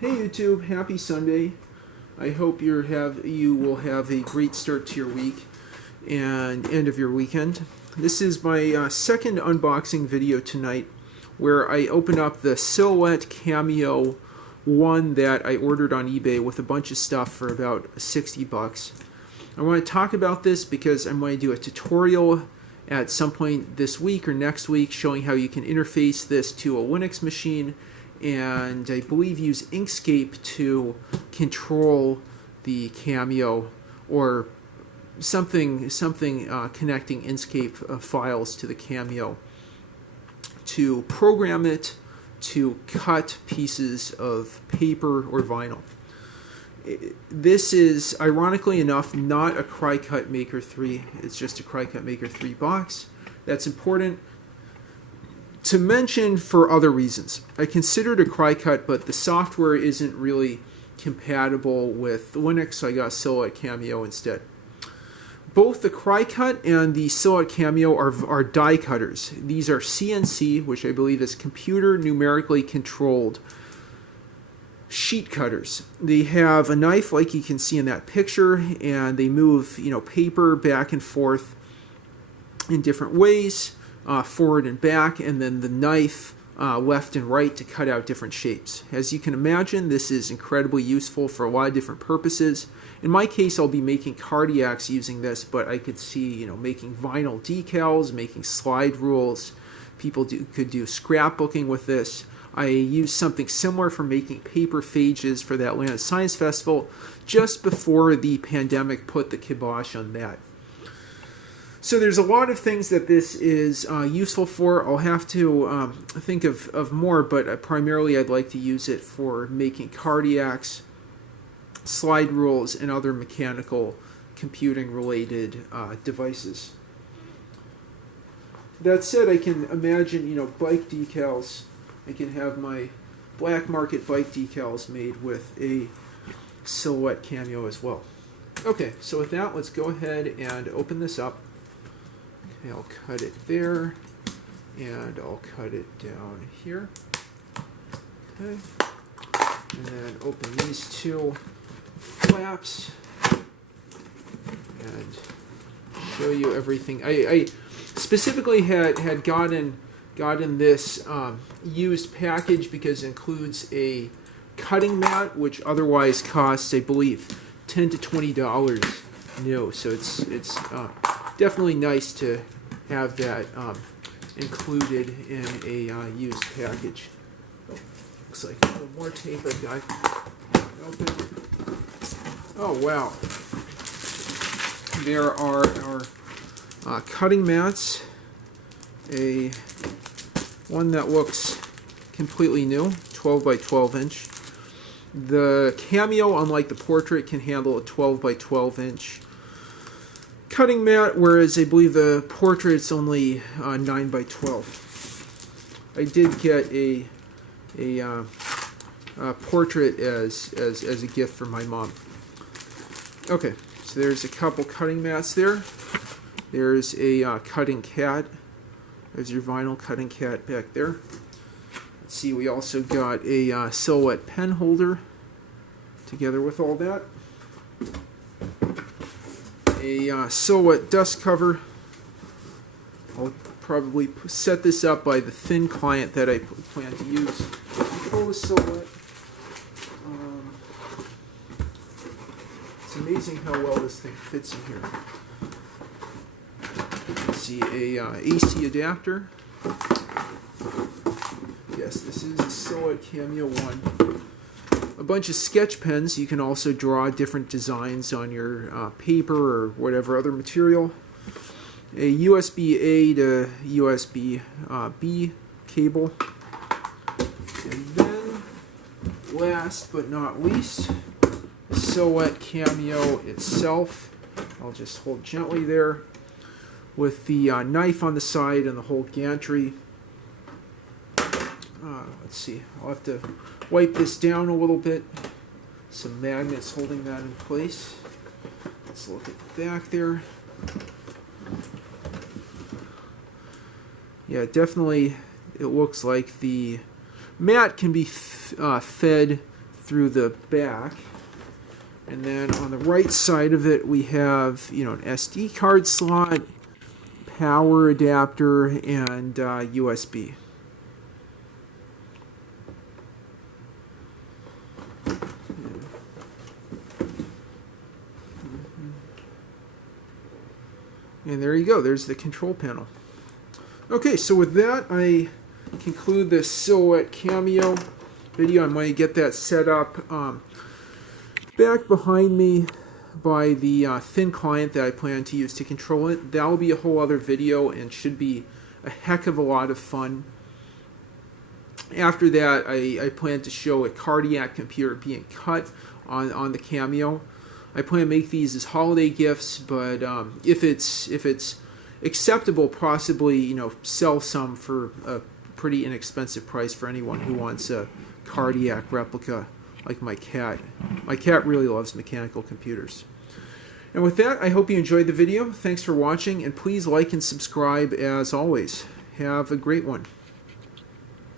Hey YouTube, happy Sunday. I hope you will have a great start to your week and end of your weekend. This is my second unboxing video tonight where I open up the Silhouette Cameo one that I ordered on eBay with a bunch of stuff for about 60 bucks. I want to talk about this because I'm going to do a tutorial at some point this week or next week showing how you can interface this to a Linux machine and I believe use Inkscape to control the Cameo or something connecting Inkscape files to the Cameo to program it to cut pieces of paper or vinyl. This is, ironically enough, not a Cricut Maker 3. It's just a Cricut Maker 3 box. That's important to mention for other reasons. I considered a Cricut, but the software isn't really compatible with Linux, so I got Silhouette Cameo instead. Both the Cricut and the Silhouette Cameo are die cutters. These are CNC, which I believe is computer numerically controlled sheet cutters. They have a knife like you can see in that picture, and they move, paper back and forth in different ways. Forward and back, and then the knife left and right to cut out different shapes. As you can imagine, this is incredibly useful for a lot of different purposes. In my case, I'll be making cardiacs using this, but I could see, making vinyl decals, making slide rules. People could do scrapbooking with this. I used something similar for making paper phages for the Atlanta Science Festival just before the pandemic put the kibosh on that. So there's a lot of things that this is useful for. I'll have to think of more, but primarily I'd like to use it for making cardiacs, slide rules, and other mechanical computing related devices. That said, I can imagine, bike decals. I can have my black market bike decals made with a Silhouette Cameo as well. Okay, so with that, let's go ahead and open this up. Okay, I'll cut it there, and I'll cut it down here. Okay, and then open these two flaps and show you everything. I specifically had gotten this used package because it includes a cutting mat, which otherwise costs, I believe, $10 to $20 new. So it's definitely nice to have that included in a used package. Looks like a little more tape I've got open. Oh wow! There are our cutting mats. One that looks completely new, 12 by 12 inch. The Cameo, unlike the Portrait, can handle a 12 by 12 inch cutting mat, whereas I believe the Portrait's only 9 by 12. I did get a Portrait as a gift for my mom. Okay, so there's a couple cutting mats there. There's a cutting cat. There's your vinyl cutting cat back there. Let's see, we also got a Silhouette pen holder together with all that. A Silhouette dust cover. I'll probably set this up by the thin client that I plan to use to control the Silhouette. It's amazing how well this thing fits in here. Let's see, a AC adapter. Yes, this is a Silhouette Cameo 1. A bunch of sketch pens. You can also draw different designs on your paper or whatever other material. A USB-A to USB-B cable. And then, last but not least, the Silhouette Cameo itself. I'll just hold gently there with the knife on the side and the whole gantry. Let's see, I'll have to wipe this down a little bit. Some magnets holding that in place. Let's look at the back there. Yeah, definitely it looks like the mat can be fed through the back. And then on the right side of it, we have, you know, an SD card slot, power adapter, and USB. And there you go. There's the control panel. Okay, so with that, I conclude this Silhouette Cameo video. I'm going to get that set up back behind me by the thin client that I plan to use to control it. That will be a whole other video and should be a heck of a lot of fun. After that, I plan to show a cardiac computer being cut on the Cameo. I plan to make these as holiday gifts, but if it's acceptable, possibly, you know, sell some for a pretty inexpensive price for anyone who wants a cardiac replica like my cat. My cat really loves mechanical computers. And with that, I hope you enjoyed the video. Thanks for watching, and please like and subscribe as always. Have a great one.